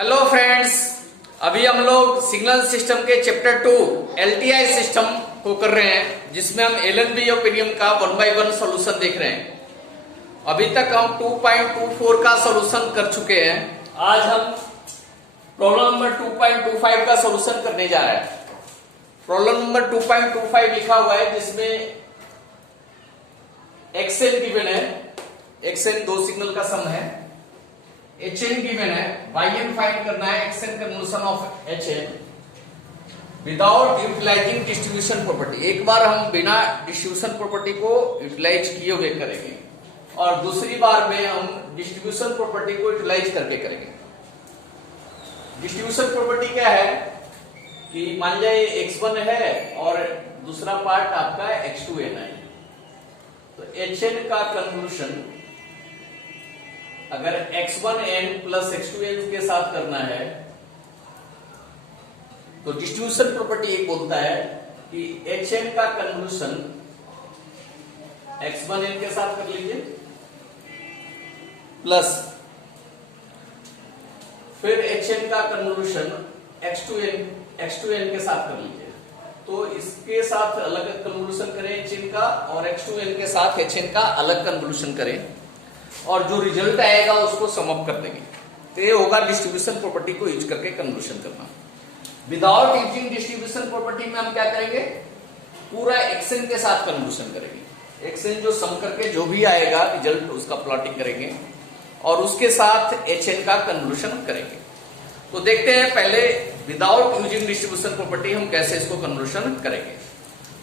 Hello friends, अभी हम लोग सिग्नल सिस्टम के चैप्टर 2 एलटीआई सिस्टम को कर रहे हैं, जिसमें हम एलएनबी ओपिनियम का 1 बाय 1 सॉल्यूशन देख रहे हैं। अभी तक हम 2.24 का सॉल्यूशन कर चुके हैं। आज हम प्रॉब्लम नंबर 2.25 का सॉल्यूशन करने जा रहे हैं। प्रॉब्लम नंबर 2.25 लिखा हुआ है, जिसमें एक्सएन गिवन है। एक्सएन दो सिग्नल का सम है। HN गिवन है, YN फाइंड करना है, XN convolution of HN without utilising distribution property. एक बार हम बिना डिस्ट्रीब्यूशन प्रॉपर्टी को यूटिलाइज किए हुए करेंगे और दूसरी बार में हम डिस्ट्रीब्यूशन प्रॉपर्टी को यूटिलाइज करके करेंगे। डिस्ट्रीब्यूशन प्रॉपर्टी क्या है कि मान जाए X1 है और दूसरा पार्ट आपका X2N है, तो HN का कन्वोल्यूशन अगर X1N प्लस X2N के साथ करना है तो डिस्ट्रीब्यूशन प्रॉपर्टी एक बोलता है कि HN का कन्वोल्यूशन X1N के साथ कर लीजिए प्लस फिर HN का कन्वोल्यूशन X2N के साथ कर लीजिए। तो इसके साथ अलग कन्वोल्यूशन करें HN का और X2N के साथ HN का अलग कन्वोल्यूशन करें और जो रिजल्ट आएगा उसको सम अप कर देंगे। तो ये होगा डिस्ट्रीब्यूशन प्रॉपर्टी को यूज करके कन्वोल्यूशन करना। विदाउट यूजिंग डिस्ट्रीब्यूशन प्रॉपर्टी में हम क्या करेंगे, पूरा एक्सएन के साथ कन्वोल्यूशन करेंगे। एक्सएन जो सम करके जो भी आएगा रिजल्ट उसका प्लॉटिंग करेंगे और उसके साथ एचएन का कन्वोल्यूशन करेंगे। तो देखते हैं पहले विदाउट यूजिंग डिस्ट्रीब्यूशन प्रॉपर्टी हम कैसे इसको कन्वोल्यूशन करेंगे।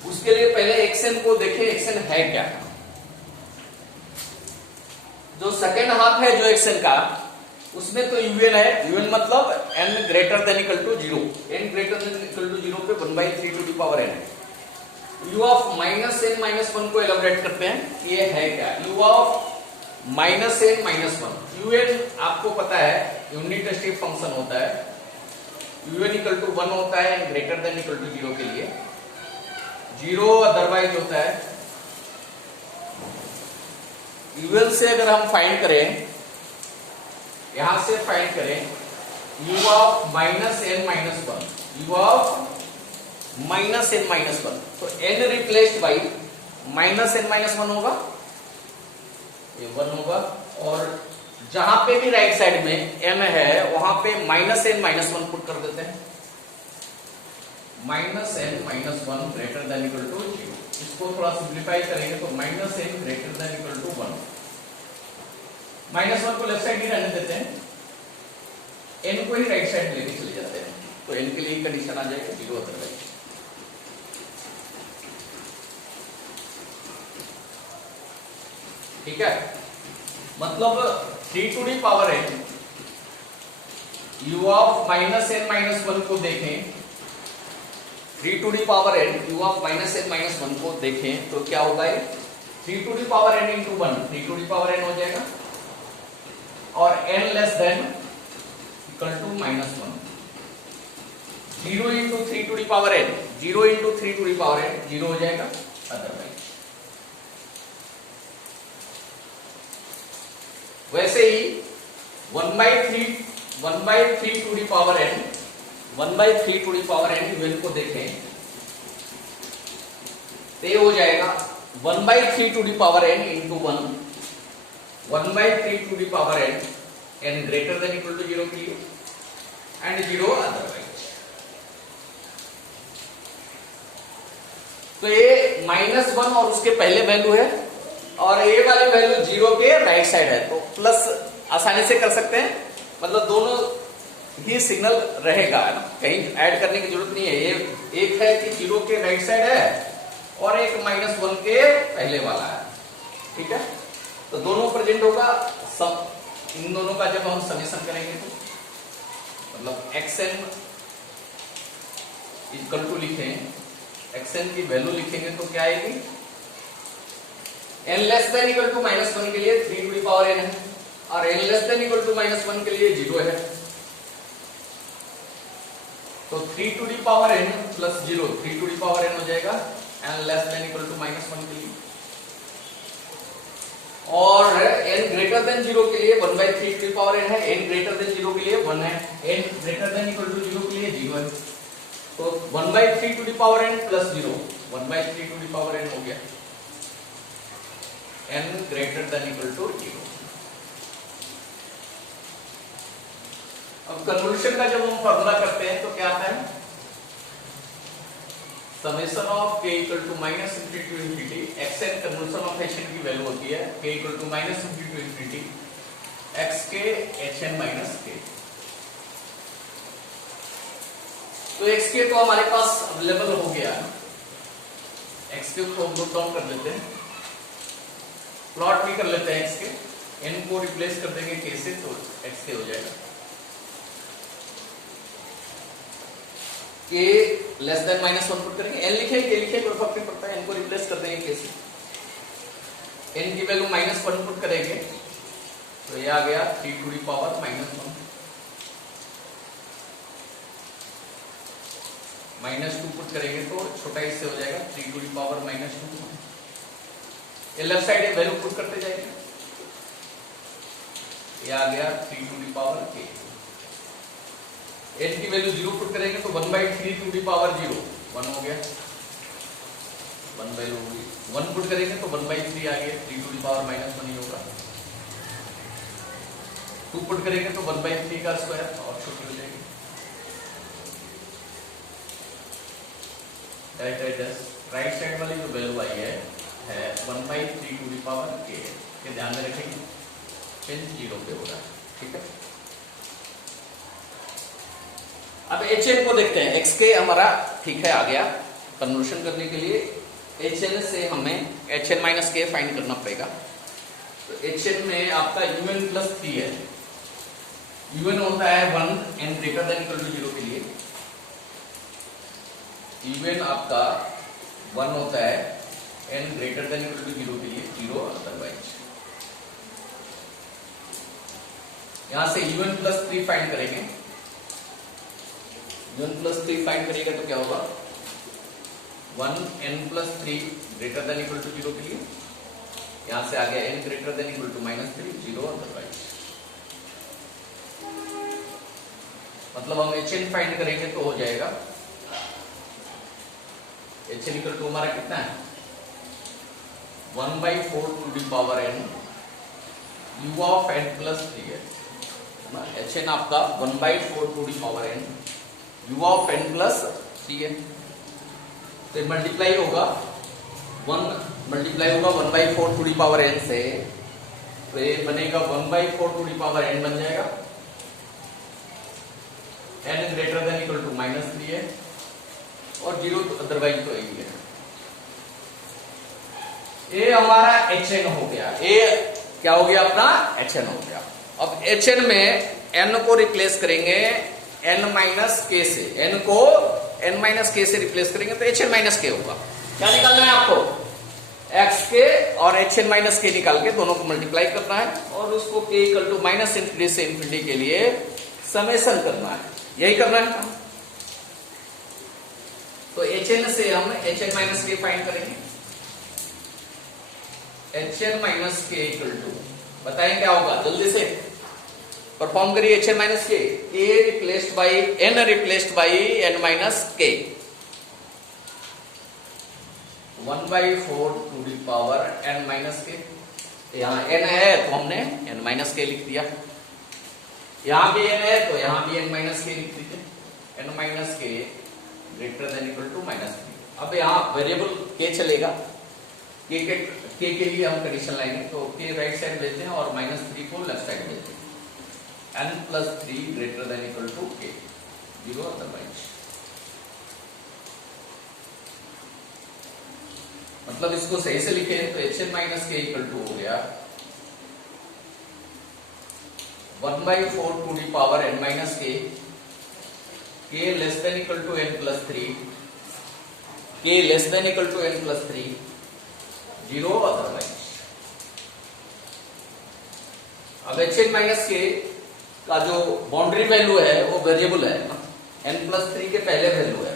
उसके लिए पहले एक्सएन को देखें, एक्सएन है क्या। जो सेकेंड हाफ है जो एक्सएन का, उसमें तो यूएन है। यूएन मतलब n greater than equal to 0। n greater than equal to 0 पे 1/3 टू द पावर n है। u ऑफ -n-1 को एलैबोरेट करते हैं। ये है क्या, u ऑफ -n-1। यूएन आपको पता है यूनिट स्टेप फंक्शन होता है। यूएन इक्वल टू 1 होता है n greater than equal to 0 के लिए। 0 अदरवाइज होता है। यूएल से अगर हम फाइंड करें, यहां से फाइंड करें u of -n-1, u of -n-1, तो n रिप्लेस्ड बाई -n-1 होगा, ये 1 होगा। और जहां पे भी राइट साइड में n है वहां पे -n-1 पुट कर देते हैं। -n-1 greater than equal to 0। इसको थोड़ा सिंप्लीफाई करेंगे तो -n greater than equal to 1। -1 को लेफ्ट साइड ही रहने देते हैं, n को ही राइट साइड लेके चले जाते हैं। तो n के लिए कंडीशन आ जाएगा 0 अदरवाइज। ठीक है, मतलब 3 to the power n u of -n-1 को देखें, 3 to the power n u of -n-1 को देखें तो क्या होगा, ये 3 to the power n into 1, 3 to the power n हो जाएगा और n less than equal to -1। 0 into 3 to the power n, 0 into 3 to the power n 0 हो जाएगा अदरवाइज। वैसे ही 1/3 to the power n, 1/3 to the power n UN को देखें तो ये हो जाएगा 1/3 to the power n into 1, 1/3 to the power n greater than equal to 0 के लिए एंड 0 अदरवाइज। तो ये -1 और उसके पहले वैल्यू है और ये वाली वैल्यू 0 के राइट साइड है, तो प्लस आसानी से कर सकते हैं। मतलब दोनों ही सिग्नल रहेगा, है ना, कहीं ऐड करने की जरूरत नहीं है। ये एक है कि 0 के राइट साइड है और एक -1 के पहले वाला है। ठीक है, तो दोनों प्रेजेंट होगा। सब इन दोनों का जब हम समेशन करेंगे तो मतलब xn इक्वल टू लिखें, xn की वैल्यू लिखेंगे तो क्या आएगी, n less than equal to -1 के लिए 3 टू दी पावर n है और n less than equal to -1 के लिए 0 है। तो 3 to the power n plus 0, 3 to the power n हो जाएगा n less than equal to -1 के लिए। और n ग्रेटर देन 0 के लिए 1/3 टू द पावर n है, n ग्रेटर देन 0 के लिए 1 है, n greater than equal to 0 के लिए 0 है। तो 1/3 to the power n plus 0, 1/3 to the power n हो गया, n greater than equal to 0। अब कन्वोल्यूशन का जब हम फॉर्मूला करते हैं तो क्या आता है, summation of k equal to minus infinity to infinity, xn convolution of hn की वैल्यू होती है k equal to minus infinity to infinity xk hn minus k। तो xk तो हमारे पास अवेलेबल हो गया, xk को नोट डाउन कर लेते हैं, प्लॉट भी कर लेते हैं xk, n को रिप्लेस कर देंगे k से तो xk हो जाएगा। k लेस देन -1 पुट करेंगे, n लिखे k लिखे कोई फर्क नहीं पड़ता है, n को रिप्लेस कर देंगे k से, n की वैल्यू -1 पुट करेंगे तो ये आ गया 3 टू द पावर -1, -2 पुट करेंगे तो छोटा इससे हो जाएगा 3 टू द पावर -2। ये लेफ्ट साइड वैल्यू पुट करते जाएंगे, ये आ गया 3 to the power k। n की वैल्यू 0 पुट करेंगे तो 1/3 टू द पावर 0, 1 हो गया, 1 वैल्यू होगी, 1 पुट करेंगे तो 1/3 आ गया, 3 टू द पावर -1 ही होगा, 2 पुट करेंगे तो 1/3 का स्क्वायर और छोटी हो जाएगी। राइट साइड वाली जो वैल्यू आई है 1/3 टू द पावर k, के ध्यान में रखेंगे, चेंज 0 पे हो रहा है, ठीक है। अब hn को देखते हैं, xk हमारा ठीक है आ गया, कन्वर्शन करने के लिए hn से हमें hn माइनस k फाइंड करना पड़ेगा। तो hn में आपका un प्लस 3 है, un होता है 1 n greater than equal to 0 के लिए, un आपका 1 होता है n greater than equal to 0 के लिए, 0 अदरवाइज। यहां से un प्लस 3 फाइंड करेंगे, un प्लस 3 फाइंड करिएगा तो क्या होगा, 1 n plus 3 greater than equal to 0 के लिए, यहां से आ गया n greater than equal to -3, 0 otherwise. मतलब हम hn फाइंड करेंगे तो हो जाएगा, hn इक्वल टू हमारा कितना है 1/4 to the power n u of n plus 3 है ना, hn आपका 1/4 to the power n u of n plus 3 है, तो मल्टीप्लाई होगा 1/4 टू द पावर n से, तो ये बनेगा 1/4 टू द पावर n बन जाएगा, n greater than equal to -3 है और 0 अदरवाइज तो यही है। ये हमारा hn हो गया, ये क्या हो गया अपना hn हो गया। अब hn में n को रिप्लेस करेंगे n माइनस k से, n को n माइनस k से रिप्लेस करेंगे तो hn माइनस k होगा। क्या निकालना है आपको, xk और hn माइनस k निकाल के दोनों को मल्टीप्लाई करना है और उसको k इक्वल टू -इंफिनिटी से इंफिनिटी के लिए समेशन करना है, यही करना है। तो hn से हम hn माइनस k फाइंड करेंगे, hn minus k equal to बताएं क्या होगा, जल्दी से परफॉर्म करिए, hn minus k, k replaced by n replaced by n minus k, 1/4 to the power n minus k। यहाँ n है तो हमने n माइनस k लिख दिया, यहाँ भी n है तो यहाँ भी n माइनस k लिख दीजिए, n minus k greater than equal to -3। अब यहाँ वेरिएबल k चलेगा, k के लिए हम कंडीशन लाएंगे, तो k राइट साइड लेते हैं और -3 को लेफ्ट साइड लेते हैं, n plus 3 greater than equal to k, 0 otherwise. मतलब इसको सही से लिखे तो hn minus k equal to हो गया 1/4 to the power n minus k less than equal to n plus 3, k less than equal to n plus 3, 0 otherwise. अब hn minus k का जो बाउंड्री वैल्यू है वो वेरिएबल है, n plus 3 के पहले वैल्यू है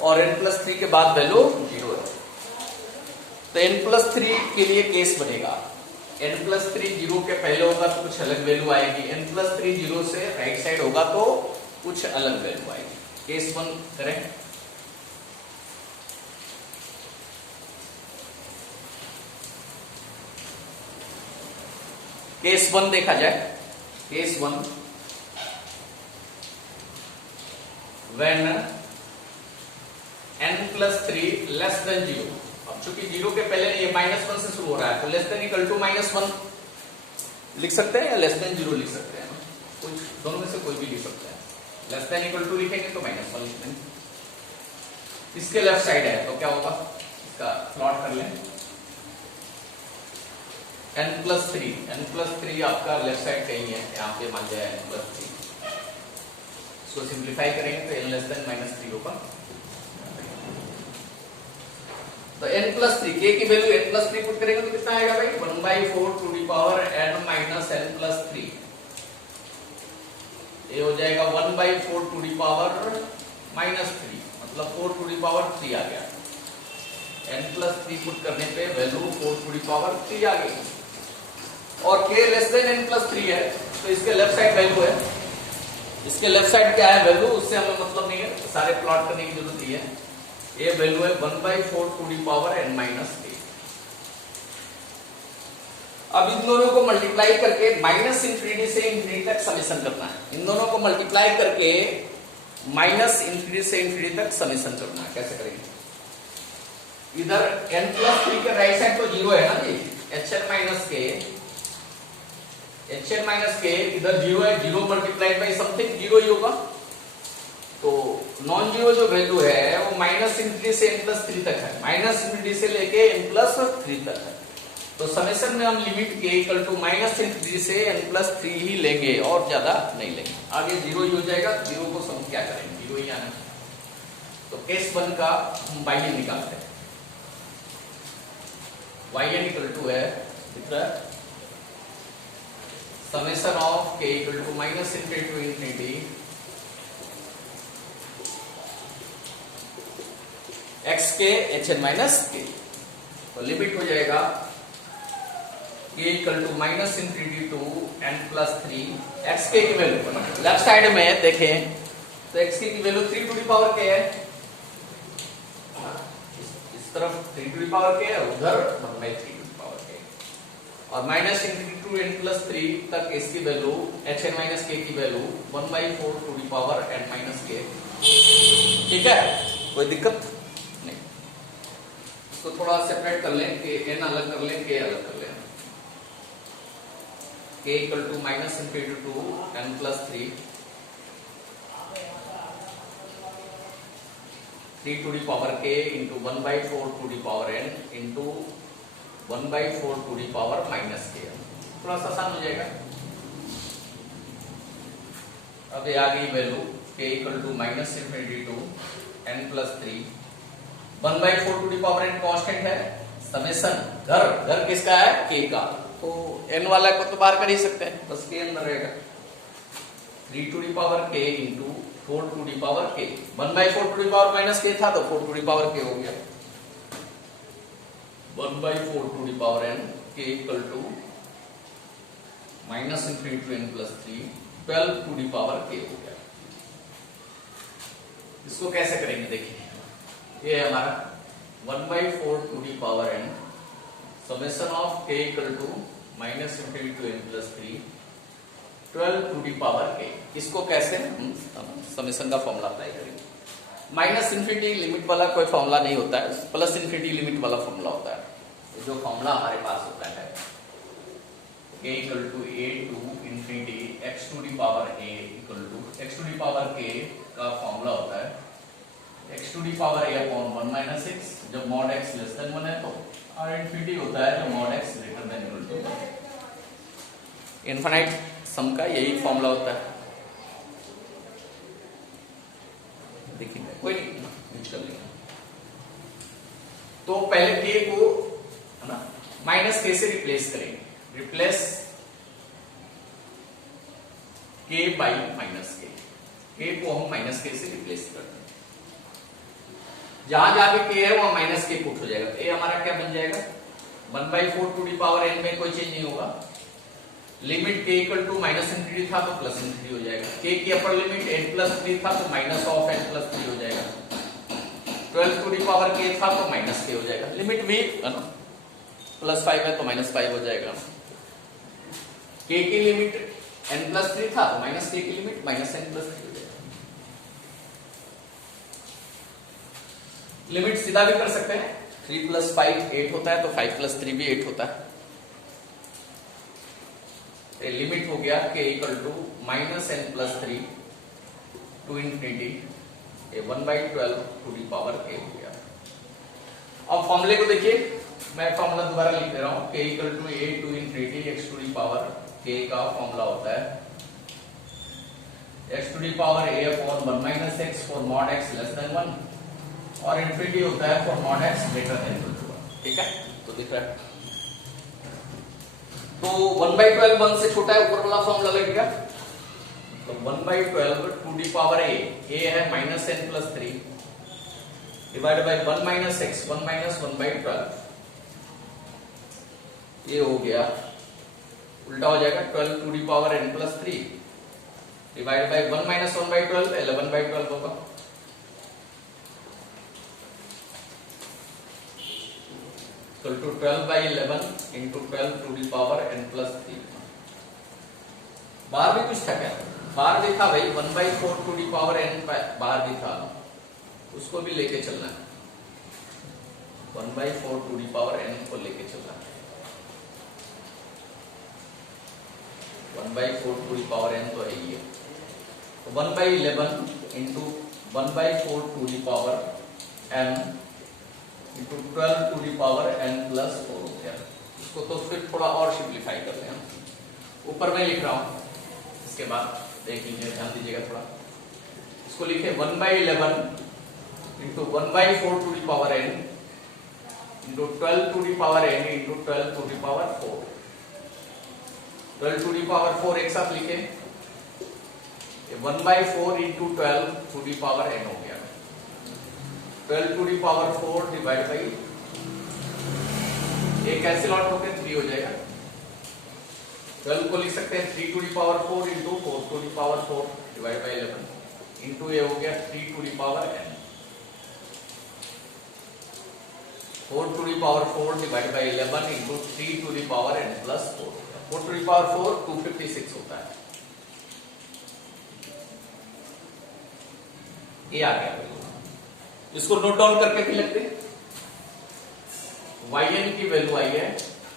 और n प्लस 3 के बाद वैल्यू 0 है। तो n प्लस 3 के लिए केस बनेगा n+3 जीरो के पहले होगा तो कुछ अलग वैल्यू आएगी, n+3 जीरो से राइट साइड होगा तो कुछ अलग वैल्यू आएगी। केस 1 करें। केस 1 देखा जाए। Case 1 when n+3 less then 0। अब चूंकि 0 के पहले ये -1 से शुरू हो रहा है तो लेस देन इक्वल टू -1 लिख सकते हैं या लेस देन 0 लिख सकते हैं, कुछ दोनों में से कोई भी लिख सकते हैं। लेस देन इक्वल टू लिखेंगे तो -1 लिख देंगे। इसके लेफ्ट साइड है तो क्या होगा, इसका प्लॉट कर लें। n+3 आपका लेफ्ट साइड कहीं है, यहाँ पे मान जाए n+3। इसको सिंप्लीफाई करेंगे तो n लेस देन -3 होगा। तो n+3 k की वैल्यू n+3 पुट करेंगे तो कितना आएगा भाई, 1/4 to the power n minus n+3। ये हो जाएगा 1/4 टू दी पावर -3, मतलब 4 टू दी पावर 3 आ गया। n+3 पुट करने पे वैल्यू 4 टू दी पावर 3 आ गई। और k लेस देन n+3 है तो इसके लेफ्ट साइड वैल्यू है, इसके लेफ्ट साइड क्या है वैल्यू, उससे हमें मतलब नहीं है, सारे प्लॉट करने की जरूरत नहीं है। ये वैल्यू है 1/4 to the power n minus k। अब इन दोनों को मल्टीप्लाई करके -∞ से ∞ तक समेशन करना है। इन दोनों को मल्टीप्लाई करके -∞ से ∞ तक समेशन करना है। कैसे करेंगे, इधर n+3 के राइट साइड तो 0 है ना जी, hn माइनस के इधर 0 है, 0 मल्टीप्लाइड बाई समथिंग 0 ही होगा। तो नॉन जीरो जो वैल्यू है वो -∞ से n+3 तक है, -∞ से लेके n+3 तक है। तो समेशन में हम लिमिट के इक्वल टू -∞ से n+3 ही लेंगे और ज्यादा नहीं लेंगे। आगे 0 ही हो जाएगा, 0 को हम क्या करेंगे, 0 ही आना। तो केस 1 का हम yn निकालते हैं। yn इक्वल टू है कितना, summation of k equal to -∞ to ∞ x के hn माइनस k। तो लिमिट हो जाएगा k equal to -∞ to n+3 x k की वैल्यू लेफ्ट साइड में देखें तो x k की value 3 to the power k है, इस तरफ 3 टू दी पावर k है, उधर 1/3 टू दी पावर k। और -∞ टू n+3 तक इसकी वैल्यू hn माइनस k की value 1/4 to the power n minus k। ठीक है, कोई दिक्कत नहीं। इसको थोड़ा सेपरेट कर लें, कि n अलग कर लें, k अलग कर लें। k equal to -∞ to n+3 3 to the power k into 1/4 to the power n into 1/4 to the power -k। थोड़ा सा आसान हो जाएगा। अब ये आ गई value k equal to -∞ to n+3 1/4 to the power n constant है। समेशन घर किसका है, k का, तो n वाला को तो बाहर कर ही सकते हैं, बस k अंदर रहेगा। 3 to the power k into 4 to the power k, 1/4 to the power -k था तो 4 टू दी पावर k हो गया। 1/4 to the power n k equal to -∞ to n+3 12 to the power k हो गया। इसको कैसे करेंगे देखिए, ये है हमारा 1/4 to the power n summation of k equal to -∞ to n+3 12 to the power k। इसको कैसे समेशन का फॉर्मूला अप्लाई करेंगे। -∞ लिमिट वाला कोई फॉर्मूला नहीं होता है, +∞ लिमिट वाला फॉर्मूला होता है। तो जो फॉर्मूला हमारे पास होता है k equal to a to ∞ x to the power a equal to x to the power k का फॉर्मूला होता है x to the power a upon 1 minus x, जब मॉड x लेस देन 1 है तो, और ∞ होता है जब mod x greater than equal to infinite sum का यही फॉर्मूला होता है। देखिए कोई नहीं यूज कर लेंगे। तो पहले k को है ना -k से रिप्लेस करेंगे, replace k by -k, k को हम -k से रिप्लेस करते हैं। जहां जहां पे k है वहां -k पुट हो जाएगा। तो ये हमारा क्या बन जाएगा 1/4 टू दी पावर n में कोई चेंज नहीं होगा। लिमिट k इक्वल टू -∞ था तो +∞ हो जाएगा। k की अपर लिमिट n+3 था तो -(n+3) हो जाएगा। 12 टू दी पावर k था तो -k हो जाएगा। लिमिट v है ना, +5 है तो -5 हो जाएगा। k की लिमिट n+3 था तो -k की लिमिट -n+3 हो जाएगा। लिमिट सीधा भी कर सकते हैं, 3 + 5 8 होता है तो 5 + 3 भी 8 होता है। लिमिट हो गया k equal to -n+3 to infinity 1/12 to the power k हो गया। अब फॉर्मूले को देखिए, मैं फॉर्मूला दोबारा लिख दे रहा हूं। k equal to a to infinity x to the power k का फॉर्मूला होता है x to the power a upon 1 - x for mod x less than 1 और इंफिनिटी होता है for mod x greater than equal to 1। ठीक है, तो दिख रहा है। तो 1/12 1 से छोटा है, ऊपर वाला फॉर्मूला लगेगा। तो 1/12 टू दी पावर a है -n+3 डिवाइडेड बाय 1 - x 1 - 1/12, ये हो गया, उल्टा हो जाएगा 12 to the power n+3 divided by 1 - 1/12 11/12 होगा। तो 12/11 into 12 to the power n+3। बाहर भी कुछ था क्या? बाहर भी था भाई, 1/4 टू दी पावर n बाहर भी था, उसको भी लेके चलना है। 1/4 टू दी पावर n को लेके चलना है। 1/4 टू दी पावर n तो है ही है। तो 1/11 into 1/4 to the power n into 12 to the power n+4 हो गया। इसको तो फिर थोड़ा और सिंप्लीफाई कर लें। ऊपर में लिख रहा हूं, इसके बाद देख लीजिए, ध्यान दीजिएगा थोड़ा। इसको लिखे 1/11 into 1/4 to the power n into 12 to the power n into 12 to the power 4। 12 to the power 4 एक साथ लिखे, 1/4 into 12 to the power n हो गया। 12 to the power 4 divide by, एक कैंसिल आउट होकर 3 हो जाएगा। 12 को लिख सकते हैं 3 to the power 4 into 4 to the power 4 divide by 11 into ये हो गया 3 to the power n। 4 to the power 4 divide by 11 into 3 to the power n+4। 4 to the power 4 256 होता है। ये आ गया। इसको नोट डाउन करके भी लगते हैं। yn की वैल्यू आई है।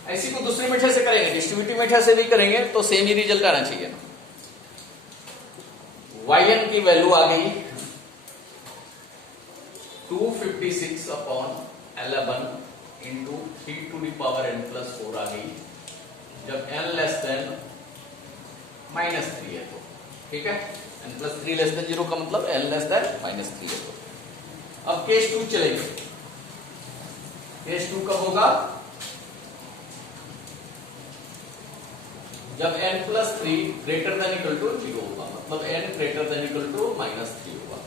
ऐसी को दूसरे मेथड से करेंगे, डिस्ट्रीब्यूटिव मेथड से भी करेंगे तो सेम ही रिजल्ट आना चाहिए ना। yn की वैल्यू आ गई 256 upon 11 into 3 to the power n+4 आ गई, जब n लेस देन -3 है तो। ठीक है, n+3 लेस देन 0 का मतलब n लेस देन -3 है तो। अब केस 2 चलेंगे। केस 2 कब होगा? जब n+3 greater than equal to 0 होगा, मतलब n greater than equal to -3 होगा।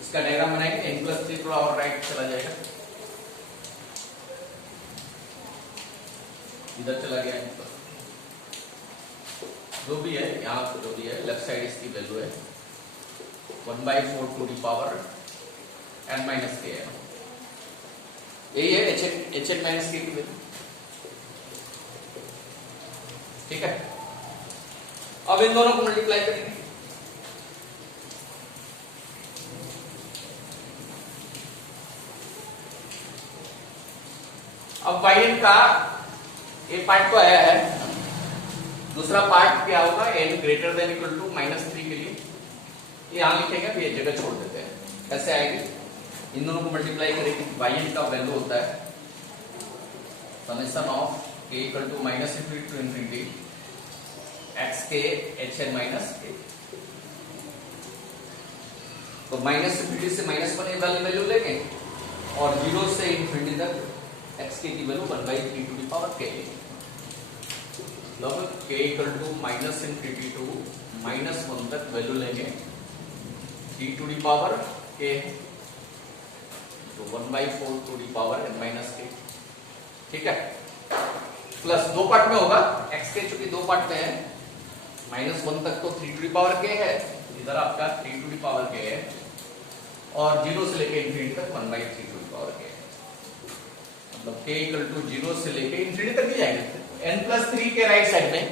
इसका डायग्राम बनाएंगे। n+3 थोड़ा और राइट चला जाएगा, इधर चला गया n+3, जो भी है यहाँ पे, जो भी है लेफ्ट साइड इसकी वैल्यू है 1/4 to the power n - k है। यही है hn - k की वैल्यू। ठीक है, अब इन दोनों को मल्टीप्लाई करेंगे। अब yn का ये पार्ट तो आया है, दूसरा पार्ट क्या होगा? n greater than equal to -3 के लिए ये यहां लिखेंगे, ये जगह छोड़ देते हैं। कैसे आएगी? इन दोनों को मल्टीप्लाई करेंगे। yn का वैल्यू होता है summation of k equal to -∞ to infinity xk hn - k। तो -∞ से -1 वाली वैल्यू लेंगे और 0 से इंफिनिटी तक xk की value 1/3 to the power k लेंगे। मतलब k इक्वल टू -∞ टू -1 तक वैल्यू लेंगे 3 टू दी पावर k, तो 1/4 to the power n - k। ठीक है, प्लस 2 पार्ट में होगा, x के चूंकि 2 पार्ट में है, -1 तक तो 3 टू दी पावर k है, इधर आपका 3 टू दी पावर k है, और 0 से लेके इंफिनिटी तक 1/3 टू दी पावर k है। मतलब k इक्वल टू 0 से लेके इंफिनिटी तक ही जाएंगे। n+3 के राइट साइड में,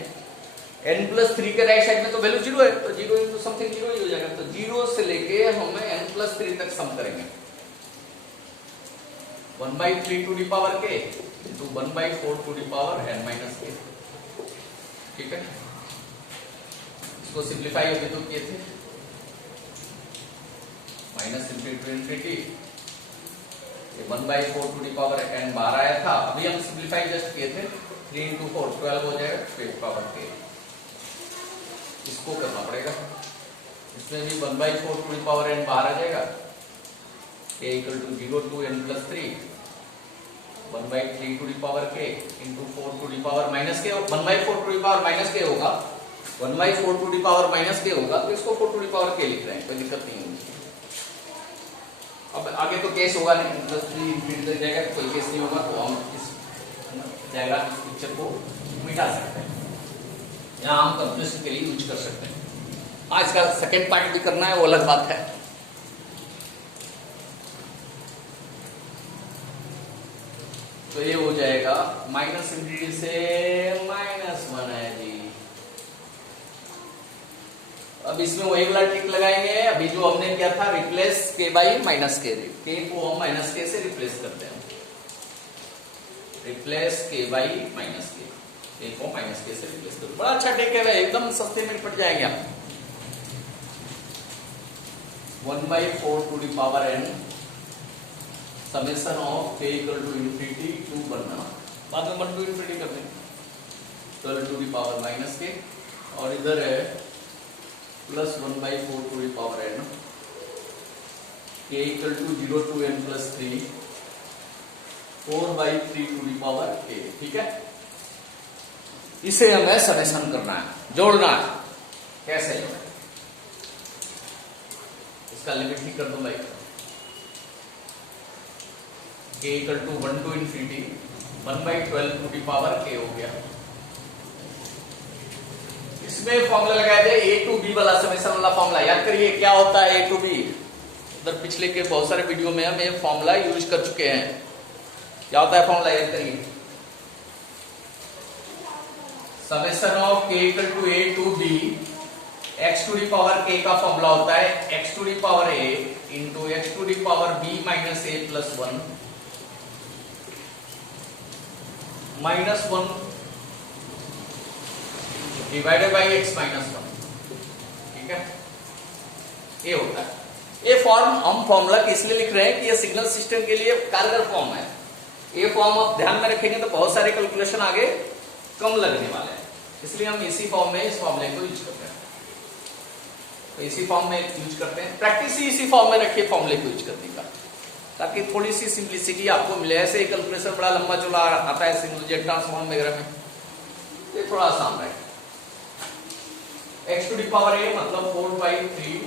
n+3 के राइट साइड में तो वैल्यू 0 है, तो 0 इंटू समथिंग 0 ही हो जाएगा। तो 0 से लेके हम n+3 तक सम करेंगे, 1/3 to the power k into 1/4 to the power n-k। ठीक है, इसको सिंप्लीफाई अभी तो किए थे, -∞ to infinity, 1/4 to the power n बाहर आया था, अभी हम सिंप्लीफाई जस्ट किए थे, 3 इंटू 4 12 हो जाएगा, 5 पावर k। इसको करना पड़ेगा, इसमें भी 1/4 टू दी पावर n बाहर आ जाएगा, k equal to 0 to n+3, 1/3 to the power k into 4 to the power -k, 1/4 to the power -k होगा, 1/4 टू दी पावर -k होगा, तो इसको 4 टू दी पावर k लिख रहे हैं, कोई दिक्कत नहीं होगी। अब आगे तो केस होगा नहीं, +3 इंफिनिटी तक जाएगा, कोई केस नहीं होगा, तो हम इस डायग्राम, इस पिक्चर को मिटा सकते हैं, यहाँ हम कंप्यूटेशन के लिए यूज कर सकते हैं। हाँ, इसका सेकेंड पार्ट भी करना है, वो अलग बात है। तो ये हो जाएगा -∞ से -1 है जी। अब इसमें वही वाला ट्रिक लगाएंगे, अभी जो हमने किया था, replace k by -k, k को हम -k से रिप्लेस करते हैं, replace k by -k, k को -k से रिप्लेस करते हैं। बड़ा अच्छा ट्रिक है, एकदम सस्ते में निपट जाएंगे आप। 1/4 to the power n summation of k equal to infinity to बनना, बाद में 1 टू इन्फिनिटी कर देंगे, 12 टू दी पावर -k, और इधर है plus 1/4 to the power n, k equal to 0 to n+3, 4/3 to the power k। ठीक है, इसे हमें समेशन करना है, जोड़ना है। कैसे जोड़ना है, इसका लिमिट ही कर दो भाई, k equal to 1 to infinity 1/12 to the power k हो गया। इसमें फॉर्मूला लगाया जाए a टू b वाला, समेशन वाला फॉर्मूला याद करिए, क्या होता है a टू b। उधर पिछले के बहुत सारे वीडियो में हम ये फॉर्मूला यूज कर चुके हैं। क्या होता है फॉर्मूला, याद करिए, summation of k equal to a to b, x to the power k का फॉर्मूला होता है x to the power a into x to the power b minus a plus 1 -1 divided by x -1। ठीक है, ये होता है। ये form हम फॉर्मूला इसलिए लिख रहे हैं कि ये सिग्नल सिस्टम के लिए कारगर फॉर्म है। ये फॉर्म आप ध्यान में रखेंगे तो बहुत सारे कैलकुलेशन आगे कम लगने वाले हैं, इसलिए हम इसी फॉर्म में इस फॉर्मूले को यूज करते हैं। तो इसी फॉर्म में यूज करते हैं, प्रैक्टिस ही इसी फॉर्म में रखिए फॉर्मूले को यूज करने का, ताकि थोड़ी सी सिंप्लिसिटी आपको मिले। ऐसे कैलकुलेशन बड़ा लंबा चौड़ा आता है सिंगल जेट ट्रांसफॉर्म वगैरह में, ये थोड़ा आसान रहेगा। x to the power a मतलब 4/3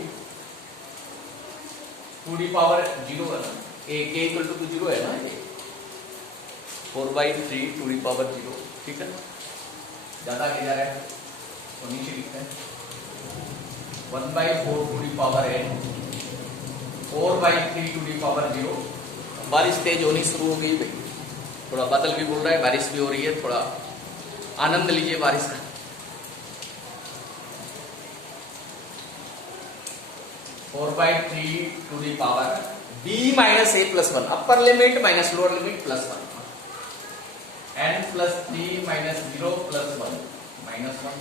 टू दी पावर 0 है ना, a k इक्वल टू 0 है ना, ये 4/3 टू दी पावर 0। ठीक है, ज्यादा क्या जा रहा है तो नीचे लिखते हैं 1/4 to the power n 4/3 to the power 0। बारिश तेज होनी शुरू हो गई भाई, थोड़ा बादल भी बोल रहा है, बारिश भी हो रही है, थोड़ा आनंद लीजिए बारिश का। 4/3 to the power b minus a plus 1, upper limit minus lower limit plus 1, n plus 3 minus 0 plus 1 -1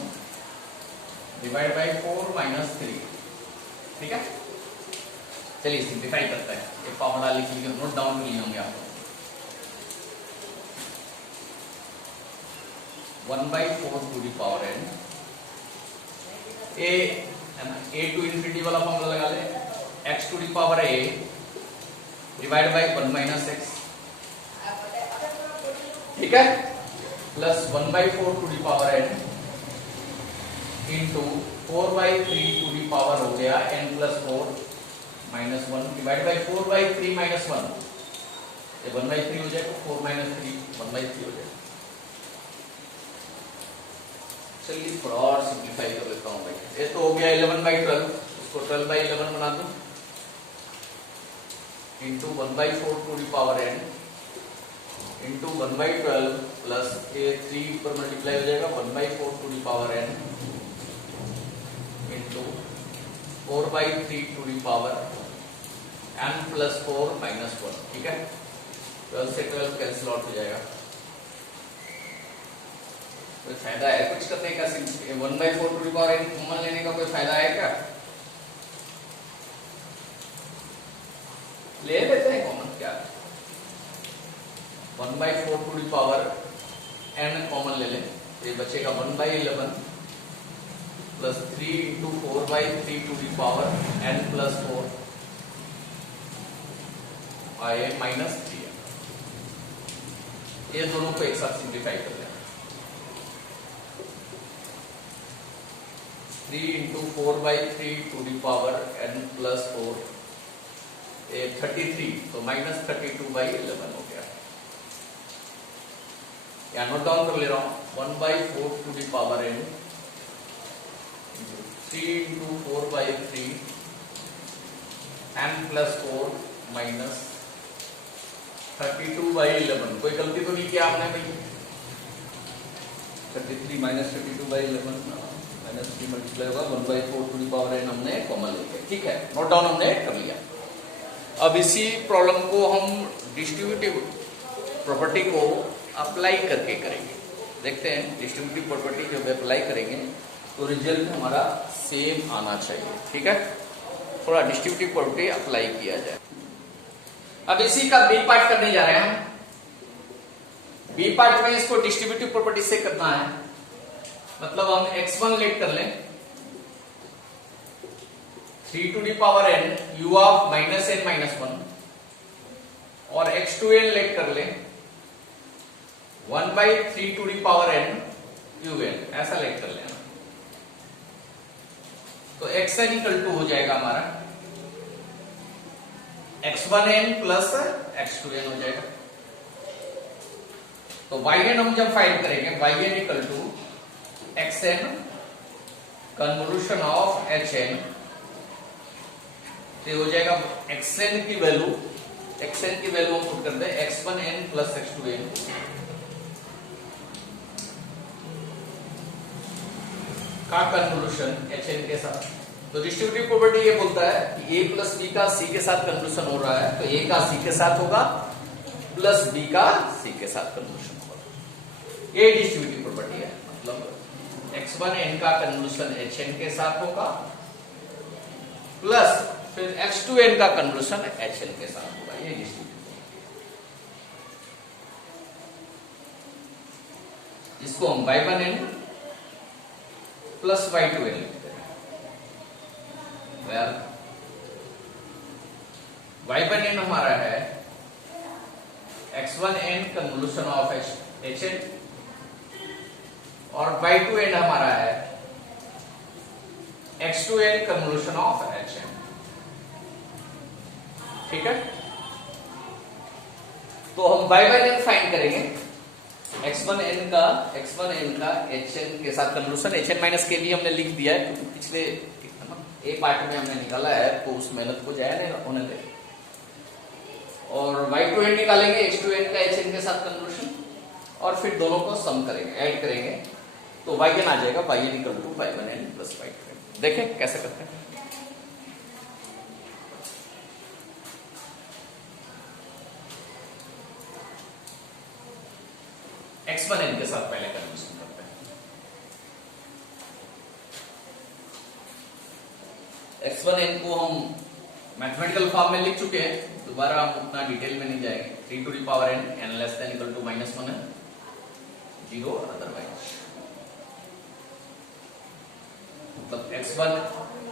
divide by 4 minus 3। ठीक है, चलिए सिंप्लीफाई करते हैं। ये फॉर्मूला लिख लीजिए, नोट डाउन कर लिए होंगे आप। 1/4 to the power n, a है ना, a टू इन्फिनिटी वाला फॉर्मूला लगा ले, x to the power a divide by 1 minus x। ठीक है, plus 1/4 to the power n into 4/3 to the power हो गया n प्लस 4 -1 डिवाइड बाई 4/3 -1 ये 1/3 हो जाएगा, 4 - 3 1/3 हो जाएगा। चलिए थोड़ा और सिंप्लीफाई कर लेता हूँ भाई। ये तो हो गया 11/12, उसको 12/11 बना दूं into 1/4 to the power n into 1/12 plus ये 3 पर मल्टीप्लाई हो जाएगा 1/4 to the power n into 4/3 to the power n plus 4 minus 1। ठीक है, 12 से 12 कैंसिल आउट हो जाएगा। कोई फायदा है कुछ करने का? 1/4 to the power n common लेने का कोई फायदा है क्या? ले लेते हैं कॉमन, क्या 1/4 to the power n common ले लें, तो ये बचेगा 1/11 plus 3 into 4/3 to the power n plus 4 आए माइनस 3। ये दोनों को एक साथ सिंप्लीफाई कर लें, 3 into 4/3 to the power n plus 4 33, तो माइनस 32/11 हो गया। या नोट डाउन कर ले रहा हूं, 1/4 to the power n 3 into 4/3 n plus 4 minus 32/11। कोई गलती तो नहीं किया आपने भाई? 33 माइनस 32/11 माइनस 3 मल्टीप्लाई होगा 1/4 टू द पावर n हमने कॉमन ले लिया। ठीक है, नोट डाउन हमने कर लिया। अब इसी प्रॉब्लम को हम डिस्ट्रीब्यूटिव प्रॉपर्टी को अप्लाई करके करेंगे। देखते हैं डिस्ट्रीब्यूटिव प्रॉपर्टी जब अप्लाई करेंगे तो रिजल्ट हमारा सेम आना चाहिए। ठीक है, थोड़ा डिस्ट्रीब्यूटिव प्रॉपर्टी अप्लाई किया जाए। अब इसी का बी पार्ट करने जा रहे हैं हम। बी पार्ट में इसको डिस्ट्रीब्यूटिव प्रॉपर्टी से करना है, मतलब हम x1 लेट कर लें 3 to the power n u of minus n minus 1 और x2n लेट कर लें 1/3 to the power n un, ऐसा लेट कर लेना। तो xn इक्वल टू हो जाएगा हमारा x1n प्लस x2n हो जाएगा। तो yn हम जब फाइंड करेंगे yn equal to xn convolution of hn, तो हो जाएगा xn की वैल्यू हम पुट कर दे x1n प्लस x2n का कन्वोल्यूशन hn के साथ। तो डिस्ट्रीब्यूटिव प्रॉपर्टी ये बोलता है कि a प्लस b का c के साथ कन्वोल्यूशन हो रहा है, तो a का c के साथ होगा प्लस b का c के साथ कन्वोल्यूशन होगा। ये डिस्ट्रीब्यूटिव प्रॉपर्टी है, मतलब x1n का कन्वोल्यूशन hn के साथ होगा प्लस फिर x2n का कन्वोल्यूशन hn के साथ होगा। ये डिस्ट्रीब्यूटिव, इसको हम y1n प्लस y2n लिखते हैं। y1n हमारा है x1n कन्वोल्यूशन ऑफ hn और y2n हमारा है x2n कन्वोल्यूशन ऑफ hn। ठीक है, तो हम y1n फाइंड करेंगे x1n का hn के साथ कन्वोल्यूशन। hn माइनस के भी हमने लिख दिया है क्योंकि पिछले ए पार्ट में हमने निकाला है, तो उस मेहनत को जाया नहीं होने दे। और y2n निकालेंगे x2n का hn के साथ कन्वोल्यूशन और फिर दोनों को सम करेंगे, ऐड करेंगे, तो yn आ जाएगा yn equal to y1n plus y2n। देखें कैसे करते हैं। x1n के साथ पहले कन्वोल्यूशन करते हैं। x1n को हम मैथमेटिकल फॉर्म में लिख चुके हैं, दोबारा हम उतना डिटेल में नहीं जाएंगे। 3 to the power n less than equal to -1 है, 0 अदरवाइज। मतलब x1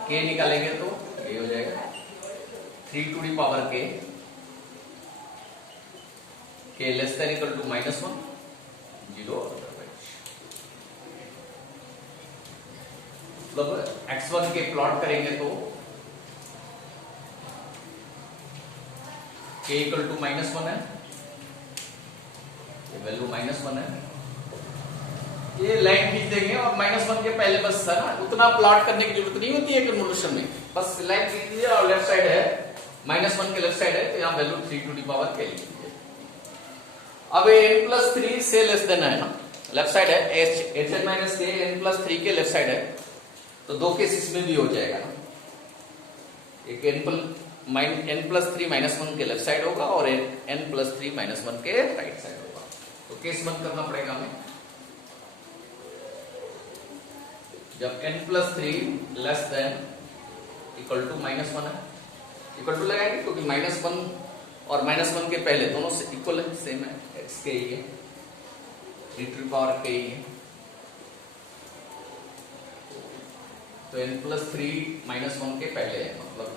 k निकालेंगे तो ये हो जाएगा 3 to the power k less than equal to -1, 0 otherwise. मतलब x1 के प्लॉट करेंगे तो k इक्वल टू -1 है ये वैल्यू -1 है, ये लाइन खींच देंगे और -1 के पहले बस है ना, उतना प्लॉट करने की जरूरत नहीं होती है कन्वोल्यूशन में, बस लाइन खींच दीजिए और लेफ्ट साइड है -1 के लेफ्ट साइड है, तो यहाँ वैल्यू 3 टू दी पावर के लिए। अब n+3 से लेस देन है ना, लेफ्ट साइड है hn माइनस के n+3 के लेफ्ट साइड है, तो दो केसेस में भी हो जाएगा ना, एक n+3 -1 के लेफ्ट साइड होगा और n+3 -1 के राइट साइड होगा। तो केस बंद करना पड़ेगा हमें, जब n+3 less than equal to -1 है, इक्वल टू लगाएंगे क्योंकि -1 और -1 के पहले दोनों से इक्वल है, सेम है, x के ही है, e⁻ के ही है, तो n+3 -1 के पहले है, मतलब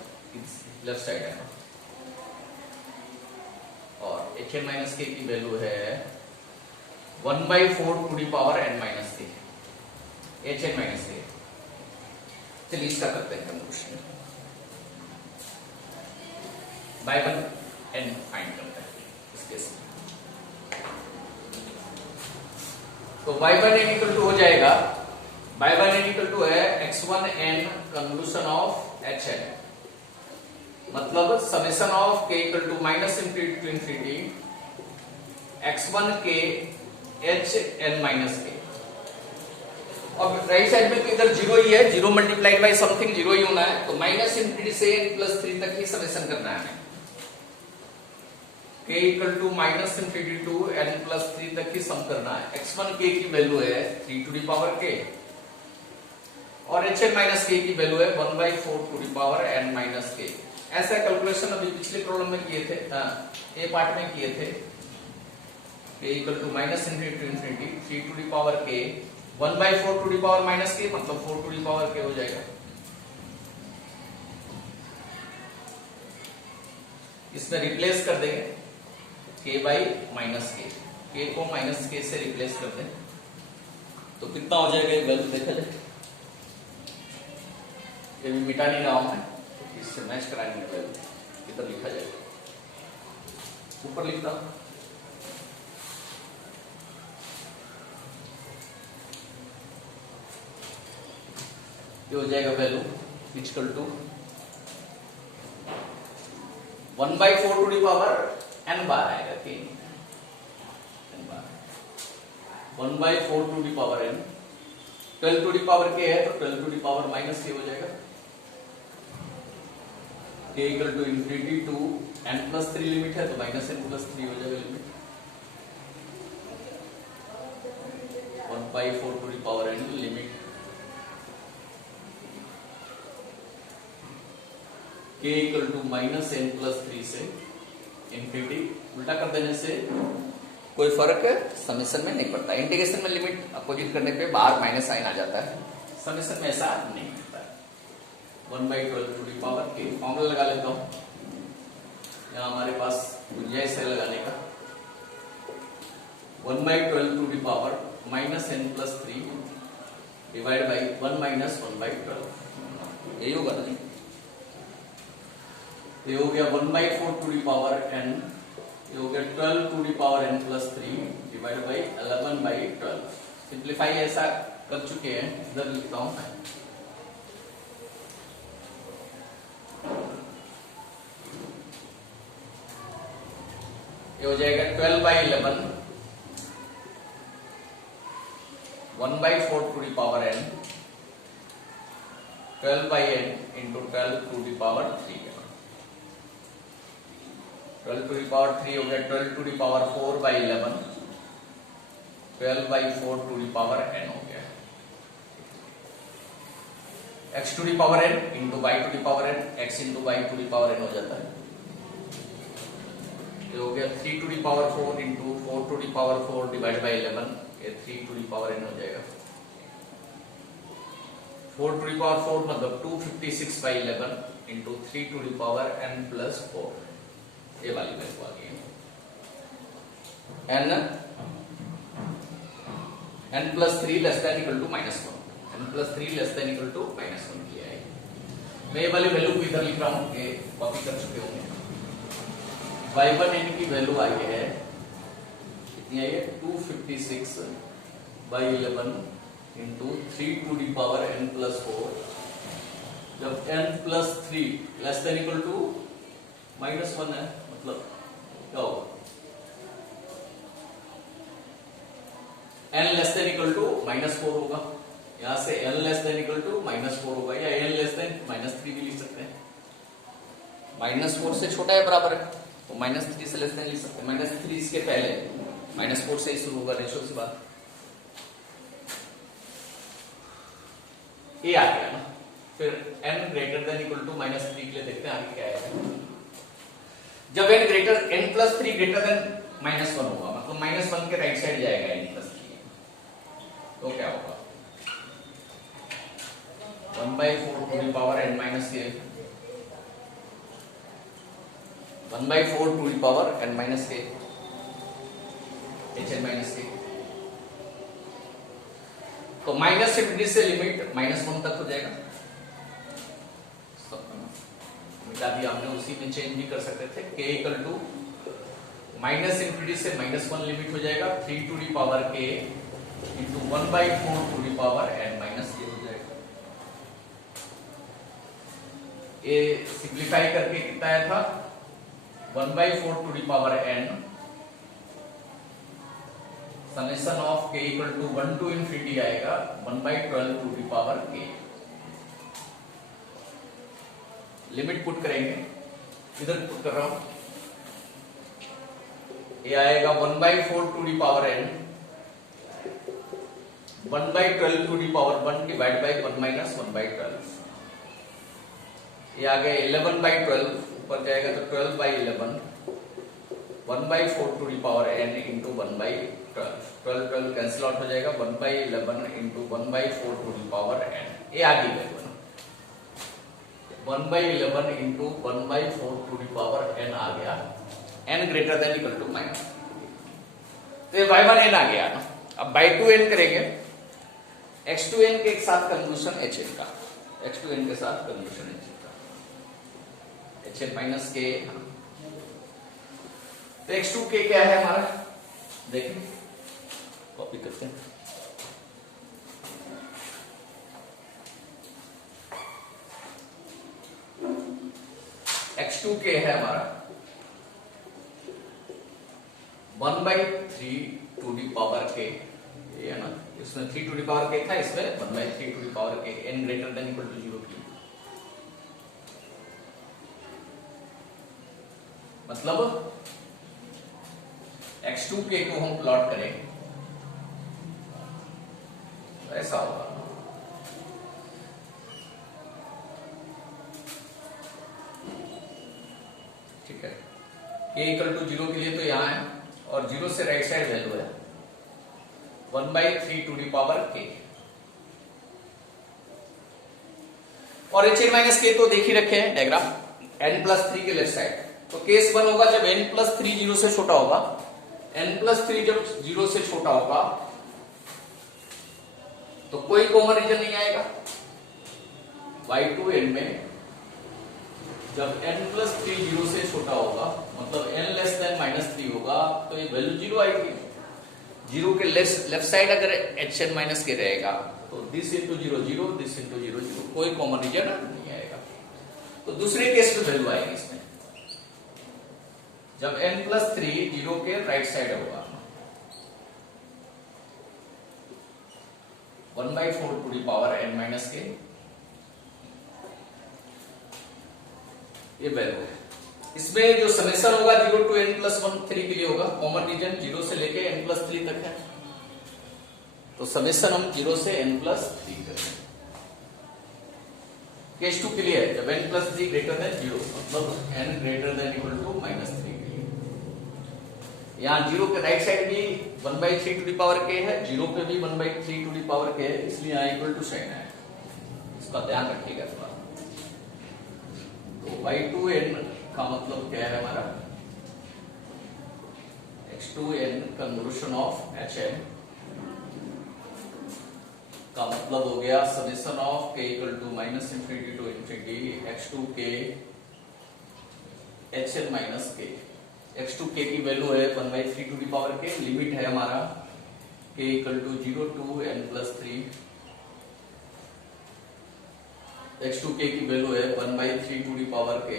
लेफ्ट साइड है, और hn माइनस के की वैल्यू है 1/4 to the power n minus k, hn minus k. चलिए इसका करते हैं कन्वर्शन, बाय 1 n फाइंड करते हैं इस केस में। तो y1 n इक्वल टू हो जाएगा, y1 n इक्वल टू है x1n कन्वोल्यूशन ऑफ hn, मतलब summation of k equal to -∞ to infinity x1 k hn minus k। अब राइट साइड में तो इधर 0 ही है, 0 मल्टीप्लाइड बाय समथिंग 0 ही होना है, तो -∞ से n+3 तक ही समेशन करना है हमें, k equal to -∞ to n+3 तक ही सम करना है। x1 k की वैल्यू है 3 टू दी पावर k और hn माइनस k की वैल्यू है 1/4 to the power n minus k। ऐसा कैलकुलेशन अभी पिछले प्रॉब्लम में किए थे, ए पार्ट में किए थे, k equal to -∞ to infinity 3 to the power k 1/4 to the power minus k, मतलब 4 टू दी पावर k हो जाएगा। इसमें रिप्लेस कर देंगे k बाई -k, k को -k से रिप्लेस कर दें तो कितना हो जाएगा, एक वैल्यू देखा जाए, ये भी मिटा नहीं रहा हूं मैं, इससे मैच कराएंगे वैल्यू, इधर लिखा जाएगा, ऊपर लिखता हूं, ये हो जाएगा value equal to 1/4 to the power n बार आएगा, k n बार 1/4 to the power n, 12 to the power k है तो 12 टू दी पावर -k हो जाएगा, k equal to infinity to n+3 limit है तो -n+3 हो जाएगा limit, 1/4 to the power n limit k equal to -n+3 से इंफिनिटी, उल्टा कर देने से कोई फर्क समेशन में नहीं पड़ता, इंटीग्रेशन में लिमिट अपोजिट करने पे बाहर माइनस साइन आ जाता है, समेशन में ऐसा नहीं होता है। 1/12 to the power k, formula लगा लेता हूं, यहाँ हमारे पास गुंजाइश है लगाने का, 1/12 to the power -n+3 divide by 1 - 1/12, यही होगा ना, ये हो गया 1/4 टू दी पावर n, ये हो गया 12 to the power n+3 divide by 11/12। Simplify ऐसा कर चुके हैं, इधर लिखता हूं मैं, ये हो जाएगा 12/11 1/4 to the power n, 12/n into 12 to the power 3, 12 to the power 3 हो गया 12 to the power 4/11, 12/4 to the power n हो गया, x to the power n इंटू y to the power n, x इंटू y to the power n हो जाता है, ये हो गया 3 to the power 4 into 4 to the power 4 divide by 11, ये 3 टू दी पावर n हो जाएगा, 4 टू दी पावर 4 मतलब 256/11 into 3 to the power n+4, ये वाली वैल्यू आ गई n n+3 less than equal to -1, n+3 less than equal to -1 किया है। मैं ये वाली वैल्यू को इधर लिख रहा हूं, ये कॉपी कर चुके होंगे। y1 n की वैल्यू आई है कितनी आई है 256 by 11 into 3 to the power n plus 4। जब n plus 3 less than equal to -1 है, मतलब क्या होगा n less than equal to -4 होगा। यहां से n less than equal to -4 होगा, या n लेस देन -3 भी लिख सकते हैं। -4 से छोटा है बराबर है, तो -3 से लेस देन लिख सकते हैं। -3 इसके पहले, -4 से ही शुरू होगा, रेशो से बात। ये आ गया ना। फिर n greater than equal to -3 के लिए देखते हैं आगे क्या है। जब n प्लस 3 ग्रेटर देन -1 होगा, मतलब -1 के राइट साइड जाएगा n प्लस 3, तो क्या होगा 1/4 to the power n minus k 1/4 to the power n minus k hn minus k. तो माइनस इंफिनिटी से लिमिट -1 तक हो जाएगा। मिटा दिया हमने, उसी में चेंज भी कर सकते थे। k equal to minus infinity से -1 लिमिट हो जाएगा 3 to the power k into 1/4 to the power n minus k हो जाएगा। ये सिंप्लीफाई करके कितना आया था 1/4 to the power n summation of k equal to 1 to infinity आएगा 1/12 to the power k। Limit put करेंगे, इधर पुट कर रहा हूं, ये आएगा 1/4 to the power n 1/12 to the power 1 divide by 1 minus 1/12। ये आ गया 11/12, ऊपर जाएगा तो 12/11 1/4 to the power n into 1/12। 12 cancel out हो जाएगा 1/11 into 1/4 to the power n। ये आगे value 1/11 into 1/4 to the power n आ गया, n greater than equal to minus. तो ये y1n आ गया ना। अब बाई 2n करेंगे, x2n के साथ कन्वोल्यूशन hn का, x2n के साथ कन्वोल्यूशन hn का, hn माइनस k। तो x2k क्या है हमारा, देखें कॉपी करते हैं। x2k है हमारा 1/3 टू दी पावर k, ये है ना, इसमें 3 टू दी पावर k था, इसमें 1/3 to the power k, n greater than equal to 0 की। मतलब x2k को हम प्लॉट करें तो ऐसा होगा, ठीक है। k इक्वल टू 0 के लिए तो यहां है, और 0 से राइट साइड वैल्यू है 1/3 टू दी पावर k। और hn माइनस k तो देख ही रखे हैं डायग्राम, n प्लस 3 के लेफ्ट साइड। तो केस 1 होगा जब n प्लस 3 0 से छोटा होगा, n प्लस 3 जब 0 से छोटा होगा तो कोई कॉमन रीजन नहीं आएगा। y2n में जब n प्लस 3 0 से छोटा होगा, मतलब n लेस देन -3 होगा, तो ये वैल्यू 0 आएगी। 0 के लेफ्ट साइड अगर hn माइनस के रहेगा तो दिस इंटू 0 0, दिस इंटू 0 0, कोई कॉमन रीजन नहीं आएगा। तो दूसरे केस में वैल्यू आएगी इसमें जब n प्लस 3 0 के राइट साइड होगा 1/4 to the power n minus k, ये वैल्यू है। इसमें जो समेशन होगा 0 टू n प्लस 1 3 के लिए होगा, कॉमन रीजन 0 से लेके n प्लस 3 तक है, तो समेशन हम 0 से n प्लस 3 करेंगे। केस 2 के लिए है जब n प्लस 3 ग्रेटर देन 0, मतलब n greater than equal to -3 के लिए। यहाँ 0 के राइट साइड भी 1/3 टू दी पावर k है, 0 पे भी 1/3 टू दी पावर k है, इसलिए यहाँ इक्वल टू साइन है, इसका ध्यान रखिएगा थोड़ा। तो y2n का मतलब क्या है हमारा, x2n कन्वोल्यूशन ऑफ hn का मतलब हो गया summation of k equal to -infinity to infinity x2k hn minus k। x2 k की वैल्यू है 1/3 to the power k, limit है हमारा k equal to 0 to n plus 3, x2 k की value है 1/3 टू दी पावर k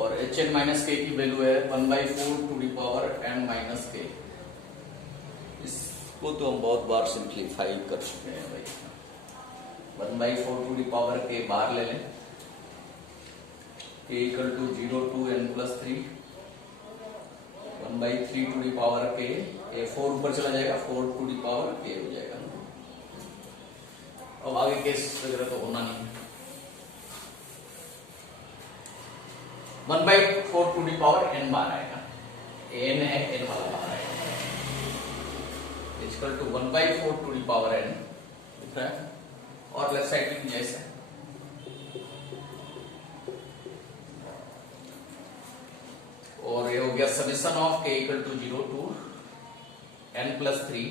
और hn minus k की value है 1/4 to the power n minus k। इसको तो हम बहुत बार सिंप्लीफाई कर चुके हैं भाई। 1/4 टू दी पावर k बाहर ले लें, k equal to 0 to n plus 3, 1/3 to the power k, ये 4 ऊपर चला जाएगा, 4 टू दी पावर k हो जाएगा। अब आगे केस वगैरह तो होना नहीं। 1/4 टू दी पावर n बाहर आएगा, n है, n वाला बाहर आएगा, equal to 1/4 to the power n दिख रहा है। और लेफ्ट साइड में जैसे और ये हो गया summation of k equal to 0 to n plus 3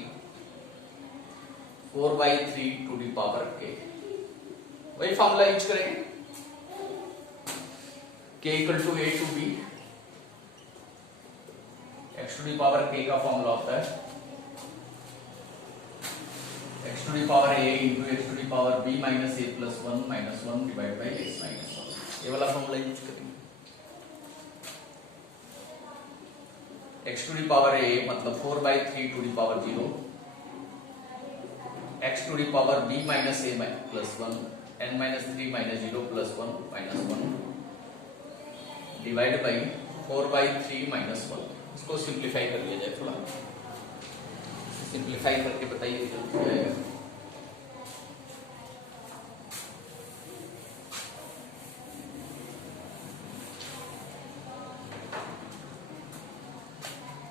4/3 to the power k। वही फॉर्मूला यूज करेंगे, k equal to a to b, x to the power k का फॉर्मूला होता है x to the power a into x to the power b minus a plus 1 minus 1 divide by x minus 1। ये वाला formula use करेंगे। x to the power a मतलब 4/3 to the power 0, x to the power b minus a plus 1 n minus 3 minus 0 plus 1 minus 1 divide by 4/3 minus 1। इसको simplify कर लिया जाए, थोड़ा simplify करके बताइए क्या आएगा।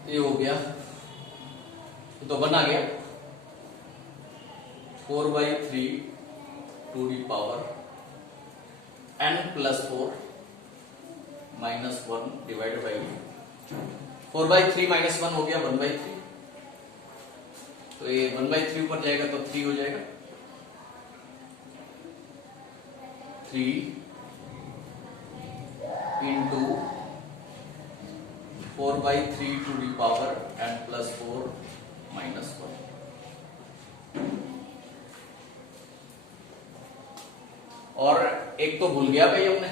ये हो गया, ये तो बना गया 4/3 to the power n plus 4 minus 1 divide by 4/3 minus 1 हो गया 1/3, तो ये 1/3 ऊपर जाएगा तो 3 हो जाएगा, 3 into 4/3 to the power n plus 4 minus 1। और एक तो भूल गया भाई हमने,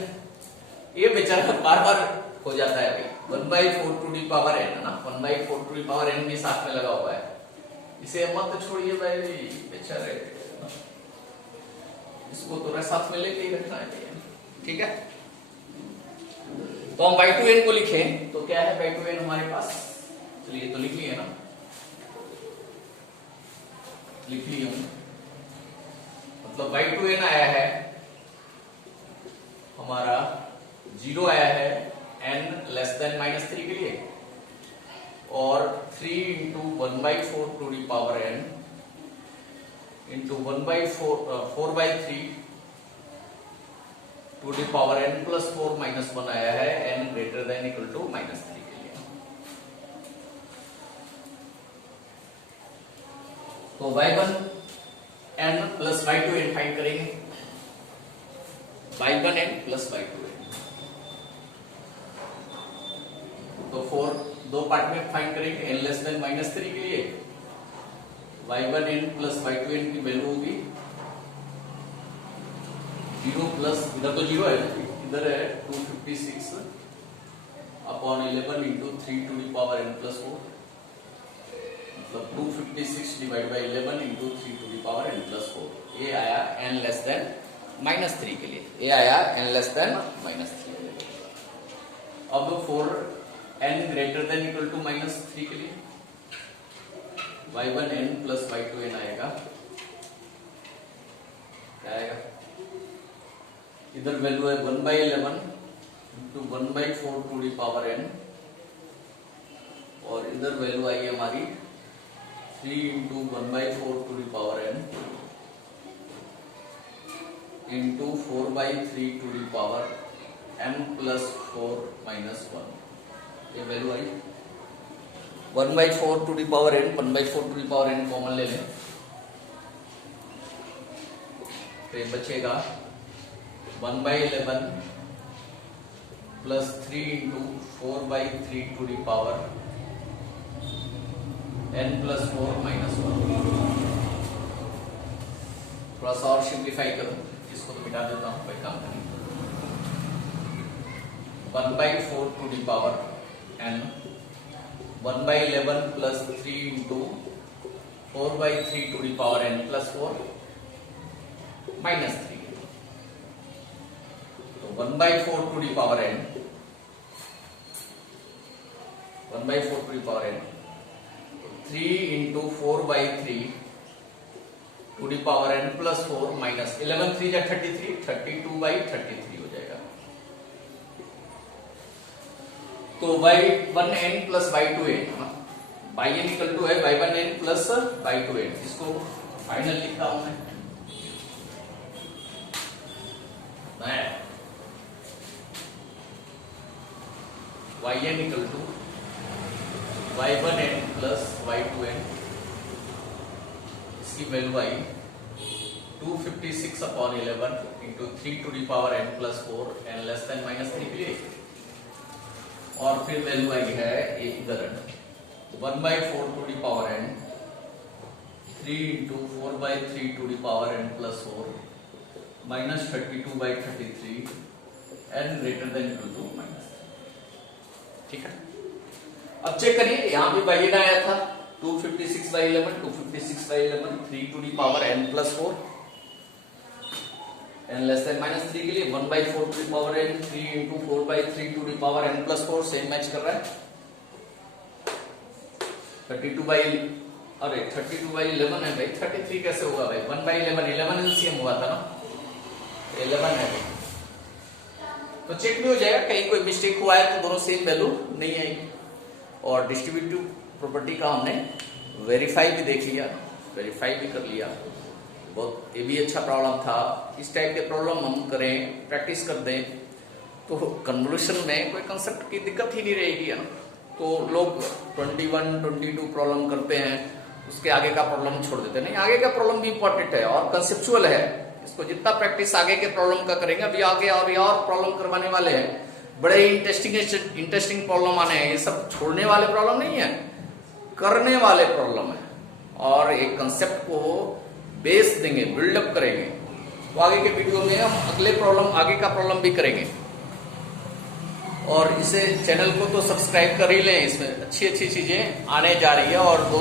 ये बेचारा बार बार हो जाता है भाई, 1/4 टू दी पावर n है ना, 1/4 टू दी पावर n भी साथ में लगा हुआ है, इसे मत छोड़िए भाई बेचारे, इसको तो साथ में लेके ही रखना है, ठीक है। तो हम y2n को लिखें तो क्या है y2n हमारे पास, चलिए तो लिख लिए ना, लिख लिए हम, मतलब y2n आया है हमारा 0 आया है n लेस देन -3 के लिए, और 3 into 1/4 to the power n into 4/3 to the power n plus 4 minus 1 आया है n greater than equal to -3 के लिए। तो y1n प्लस y2n फाइंड करेंगे, y1n प्लस y2n, तो 4 दो पार्ट में फाइंड करेंगे, n लेस देन -3 के लिए y1n प्लस y2n की वैल्यू होगी 0 प्लस, इधर तो 0 है, इधर है 256 upon 11 into 3 to the power n plus 4, मतलब 256 divide by 11 into 3 to the power n plus 4। ये आया n लेस देन -3 के लिए, ये आया n लेस देन -3 के लिए। अब 4 n greater than equal to -3 के लिए y1n प्लस y2n आएगा, क्या आएगा, इधर वैल्यू है 1/11 into 1/4 to the power n, और इधर वैल्यू आई हमारी 3 into 1/4 to the power n into 4/3 to the power n plus 4 minus 1। ये वैल्यू आई 1/4 to the power n, 1/4 to the power n common ले लें, फिर बचेगा 1/11 plus 3 into 4/3 to the power n plus 4 minus 1। थोड़ा सा और सिंप्लीफाई करूं, इसको तो मिटा देता हूं, कोई काम नहीं। 1/4 to the power n 1/11 plus 3 into 4/3 to the power n plus 4 minus 3। तो 1/4 to the power n 1/4 to the power n 3 into 4/3 to the power n plus 4 minus 11 3 या 33 32/33 हो जाएगा। तो y1n plus y2n yn equal to है y1n plus y2n। इसको final लिखता हूं मैं yn equal to y1n plus y2n, इसकी वैल्यू आई 256/11 into 3 to the power n plus 4 n less than minus 3 के लिए। और फिर वैल्यू आई है इधर 1/4 to the power n 3 into 4/3 to the power n plus 4 minus 32/33 n greater than equal to minus. ठीक है, अब चेक करिए, यहां भी yn आया था 256/11 256/11 3 to the power n plus 4 n less than minus 3 के लिए 1/4 to the power n 3 into 4/3 to the power n plus 4 same match कर रहा है। 32/11 है भाई, 33 कैसे होगा भाई? 1/11 11 एलसीएम हुआ था ना, 11 है भाई। तो चेक भी हो जाएगा, कहीं कोई मिस्टेक हुआ है तो दोनों सेम वैल्यू नहीं आएगी। और डिस्ट्रीब्यूटिव प्रॉपर्टी का हमने वेरीफाई भी देख लिया, वेरीफाई भी कर लिया, बहुत ये भी अच्छा प्रॉब्लम था। इस टाइप के प्रॉब्लम हम करें, प्रैक्टिस कर दें तो कन्वोल्यूशन में कोई कंसेप्ट की दिक्कत ही नहीं रहेगी ना। तो लोग 21 22 प्रॉब्लम करते हैं, उसके आगे का प्रॉब्लम छोड़ देते हैं। नहीं, आगे का प्रॉब्लम भी इंपॉर्टेंट है और कंसेप्चुअल है। इसको जितना प्रैक्टिस आगे के प्रॉब्लम का करेंगे, अभी आगे और प्रॉब्लम करवाने वाले हैं, बड़े इंटरेस्टिंग प्रॉब्लम आने हैं। ये सब छोड़ने वाले प्रॉब्लम नहीं है, करने वाले प्रॉब्लम है। और एक कंसेप्ट को बेस देंगे, बिल्डअप करेंगे। तो आगे के वीडियो में हम अगले प्रॉब्लम, आगे का प्रॉब्लम भी करेंगे। और इसे चैनल को तो सब्सक्राइब कर ही लें, इसमें अच्छी चीजें आने जा रही है। और दोस्तों